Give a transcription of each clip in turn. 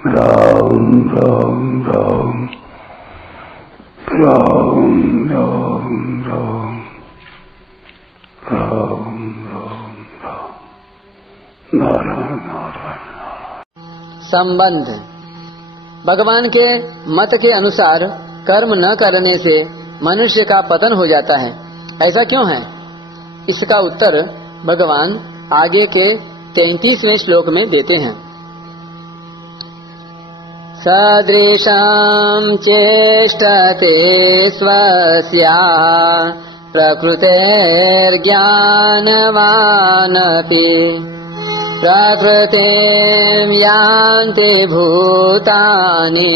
राम राम राम राम राम राम राम राम राम नारायण नारायण। संबंध। भगवान के मत के अनुसार कर्म न करने से मनुष्य का पतन हो जाता है, ऐसा क्यों है? इसका उत्तर भगवान आगे के 33वें श्लोक में देते हैं। सदृशां चेष्टते स्वस्या प्रकृतेर्ज्ञानवानपि प्रकृतिं यान्ति भूतानि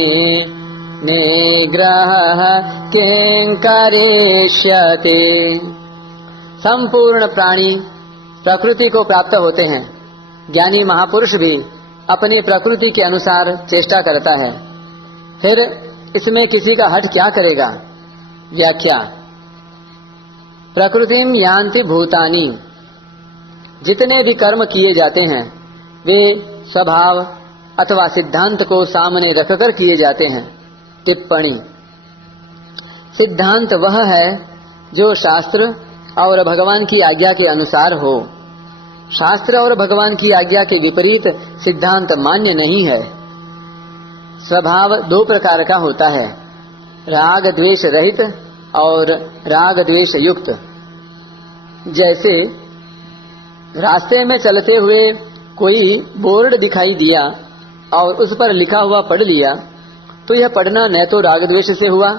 निग्रहः किं करिष्यति। संपूर्ण प्राणी प्रकृति को प्राप्त होते हैं। ज्ञानी महापुरुष भी अपनी प्रकृति के अनुसार चेष्टा करता है, फिर इसमें किसी का हठ क्या करेगा? व्याख्या। प्रकृतिम यान्ति भूतानि, जितने भी कर्म किए जाते हैं वे स्वभाव अथवा सिद्धांत को सामने रखकर किए जाते हैं। टिप्पणी। सिद्धांत वह है जो शास्त्र और भगवान की आज्ञा के अनुसार हो। शास्त्र और भगवान की आज्ञा के विपरीत सिद्धांत मान्य नहीं है। स्वभाव दो प्रकार का होता है, राग द्वेष रहित और राग द्वेष युक्त। जैसे रास्ते में चलते हुए कोई बोर्ड दिखाई दिया और उस पर लिखा हुआ पढ़ लिया, तो यह पढ़ना न तो राग द्वेष से हुआ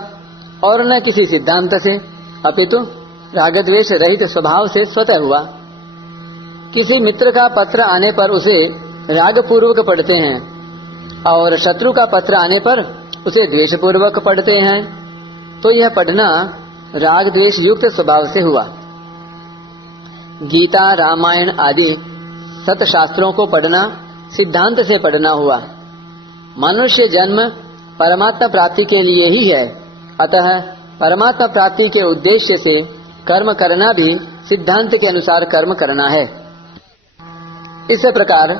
और न किसी सिद्धांत से, अपितु राग द्वेष रहित स्वभाव से स्वतः हुआ। किसी मित्र का पत्र आने पर उसे राग पूर्वक पढ़ते हैं और शत्रु का पत्र आने पर उसे द्वेष पूर्वक पढ़ते हैं, तो यह पढ़ना राग द्वेष युक्त स्वभाव से हुआ। गीता, रामायण आदि सत शास्त्रों को पढ़ना सिद्धांत से पढ़ना हुआ। मनुष्य जन्म परमात्मा प्राप्ति के लिए ही है, अतः परमात्मा प्राप्ति के उद्देश्य से कर्म करना भी सिद्धांत के अनुसार कर्म करना है। इस प्रकार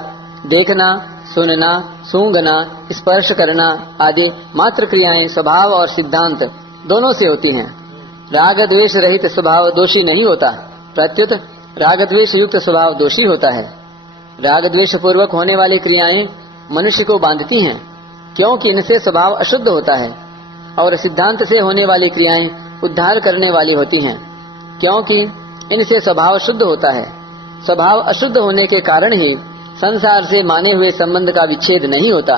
देखना, सुनना, सूंघना, स्पर्श करना आदि मात्र क्रियाएं स्वभाव और सिद्धांत दोनों से होती हैं। राग द्वेष रहित स्वभाव दोषी नहीं होता, प्रत्युत राग द्वेष युक्त स्वभाव दोषी होता है। राग द्वेष पूर्वक होने वाली क्रियाएं मनुष्य को बांधती हैं, क्योंकि इनसे स्वभाव अशुद्ध होता है, और सिद्धांत से होने वाली क्रियाएं उद्धार करने वाली होती हैं, क्योंकि इनसे स्वभाव शुद्ध होता है। स्वभाव अशुद्ध होने के कारण ही संसार से माने हुए संबंध का विच्छेद नहीं होता।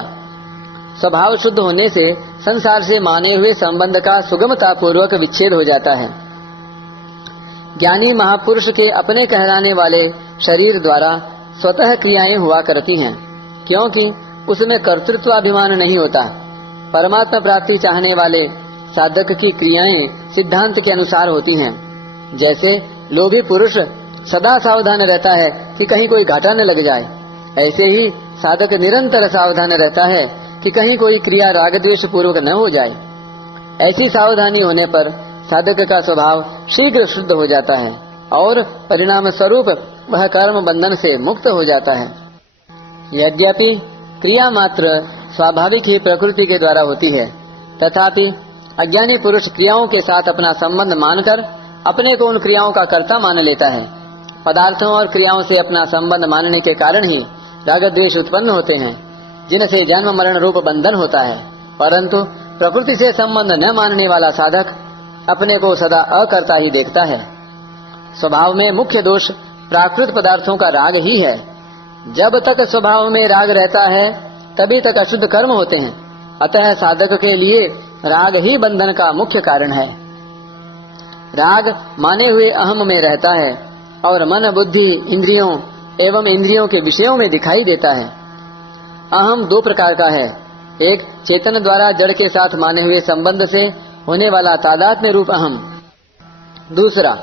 स्वभाव शुद्ध होने से संसार से माने हुए संबंध का सुगमता पूर्वक विच्छेद हो जाता है। ज्ञानी महापुरुष के अपने कहलाने वाले शरीर द्वारा स्वतः क्रियाएं हुआ करती हैं, क्योंकि उसमें कर्तृत्वाभिमान नहीं होता। परमात्मा प्राप्ति चाहने वाले साधक की क्रियाएं सिद्धांत के अनुसार होती हैं। जैसे लोभी पुरुष सदा सावधान रहता है कि कहीं कोई घाटा न लग जाए, ऐसे ही साधक निरंतर सावधान रहता है कि कहीं कोई क्रिया राग द्वेष पूर्वक न हो जाए। ऐसी सावधानी होने पर साधक का स्वभाव शीघ्र शुद्ध हो जाता है और परिणाम स्वरूप वह कर्म बंधन से मुक्त हो जाता है। यद्यपि क्रिया मात्र स्वाभाविक ही प्रकृति के द्वारा होती है, तथापि अज्ञानी पुरुष क्रियाओं के साथ अपना संबंध मानकर अपने को उन क्रियाओं का कर्ता मान लेता है। पदार्थों और क्रियाओं से अपना संबंध मानने के कारण ही राग द्वेष उत्पन्न होते हैं, जिनसे जन्म मरण रूप बंधन होता है। परंतु प्रकृति से संबंध न मानने वाला साधक अपने को सदा अकर्ता ही देखता है। स्वभाव में मुख्य दोष प्राकृत पदार्थों का राग ही है। जब तक स्वभाव में राग रहता है तभी तक अशुद्ध कर्म होते हैं, अतः साधक के लिए राग ही बंधन का मुख्य कारण है। राग माने हुए अहम में रहता है और मन, बुद्धि, इंद्रियों एवं इंद्रियों के विषयों में दिखाई देता है। अहम दो प्रकार का है, एक चेतन द्वारा जड़ के साथ माने हुए संबंध से होने वाला तादात्म्य रूप अहम, दूसरा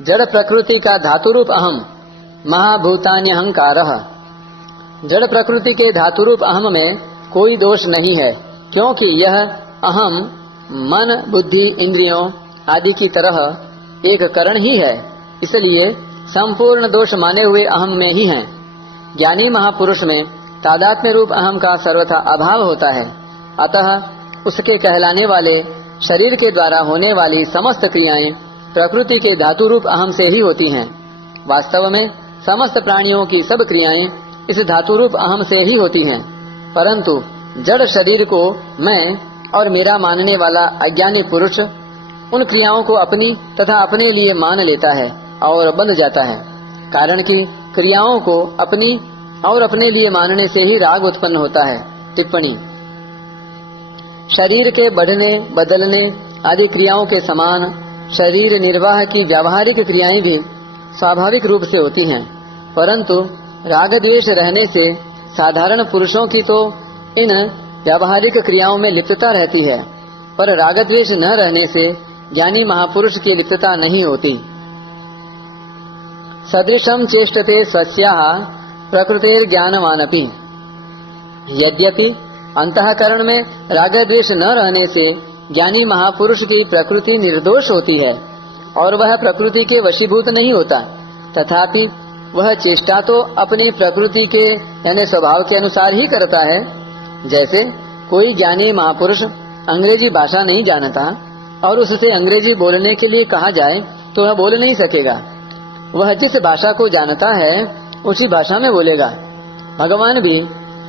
जड़ प्रकृति का धातु रूप अहम, महाभूतान्यहंकारः। जड़ प्रकृति के धातु रूप अहम में कोई दोष नहीं है, क्योंकि यह अहम मन, बुद्धि, इंद्रियों आदि की तरह एक करण ही है, इसलिए संपूर्ण दोष माने हुए अहम में ही हैं। ज्ञानी महापुरुष में तादात्म्य रूप अहम का सर्वथा अभाव होता है। अतः उसके कहलाने वाले शरीर के द्वारा होने वाली समस्त क्रियाएं प्रकृति के धातु रूप अहम से ही होती हैं। वास्तव में समस्त प्राणियों की सब क्रियाएं इस धातु रूप अहम से ही होती हैं, परंतु जड़ शरीर को मैं और मेरा मानने वाला अज्ञानी पुरुष उन क्रियाओं को अपनी तथा अपने लिए मान लेता है और बंध जाता है, कारण कि क्रियाओं को अपनी और अपने लिए मानने से ही राग उत्पन्न होता है। टिप्पणी: शरीर के बढ़ने बदलने आदि क्रियाओं के समान शरीर निर्वाह की व्यावहारिक क्रियाएं भी स्वाभाविक रूप से होती हैं, परंतु राग द्वेष रहने से साधारण पुरुषों की तो इन व्यावहारिक क्रियाओं में लिप्तता रहती है, पर राग द्वेष न रहने से ज्ञानी महापुरुष की लिप्तता नहीं होती। सदृशम चेष्टते स्वस्याः प्रकृतेर ज्ञानवानपि। यद्यपि अंतःकरण में राग द्वेष न रहने से ज्ञानी महापुरुष की प्रकृति निर्दोष होती है और वह प्रकृति के वशीभूत नहीं होता, तथापि वह चेष्टा तो अपनी प्रकृति के यानी स्वभाव के अनुसार ही करता है। जैसे कोई ज्ञानी महापुरुष अंग्रेजी भाषा नहीं जानता और उससे अंग्रेजी बोलने के लिए कहा जाए तो वह बोल नहीं सकेगा। वह जिस भाषा को जानता है उसी भाषा में बोलेगा। भगवान भी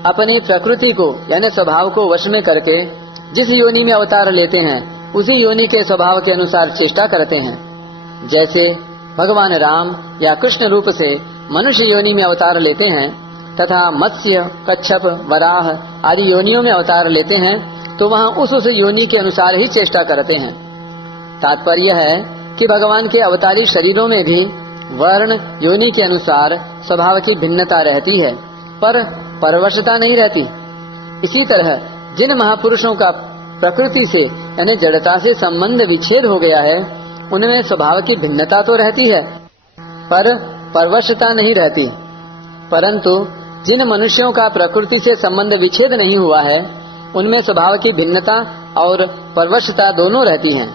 अपनी प्रकृति को यानी स्वभाव को वश में करके जिस योनि में अवतार लेते हैं उसी योनि के स्वभाव के अनुसार चेष्टा करते हैं। जैसे भगवान राम या कृष्ण रूप से मनुष्य योनि में अवतार लेते हैं तथा मत्स्य, कच्छप, वराह आदि योनियों में अवतार लेते हैं तो वहाँ उस योनि के अनुसार ही चेष्टा करते हैं। तात्पर्य है कि भगवान के अवतारी शरीरों में भी वर्ण योनि के अनुसार स्वभाव की भिन्नता रहती है, पर परवशता नहीं रहती। इसी तरह जिन महापुरुषों का प्रकृति से यानी जड़ता से संबंध विच्छेद हो गया है उनमें स्वभाव की भिन्नता तो रहती है पर परवशता नहीं रहती, परंतु जिन मनुष्यों का प्रकृति से संबंध विच्छेद नहीं हुआ है उनमें स्वभाव की भिन्नता और परवशता दोनों रहती हैं।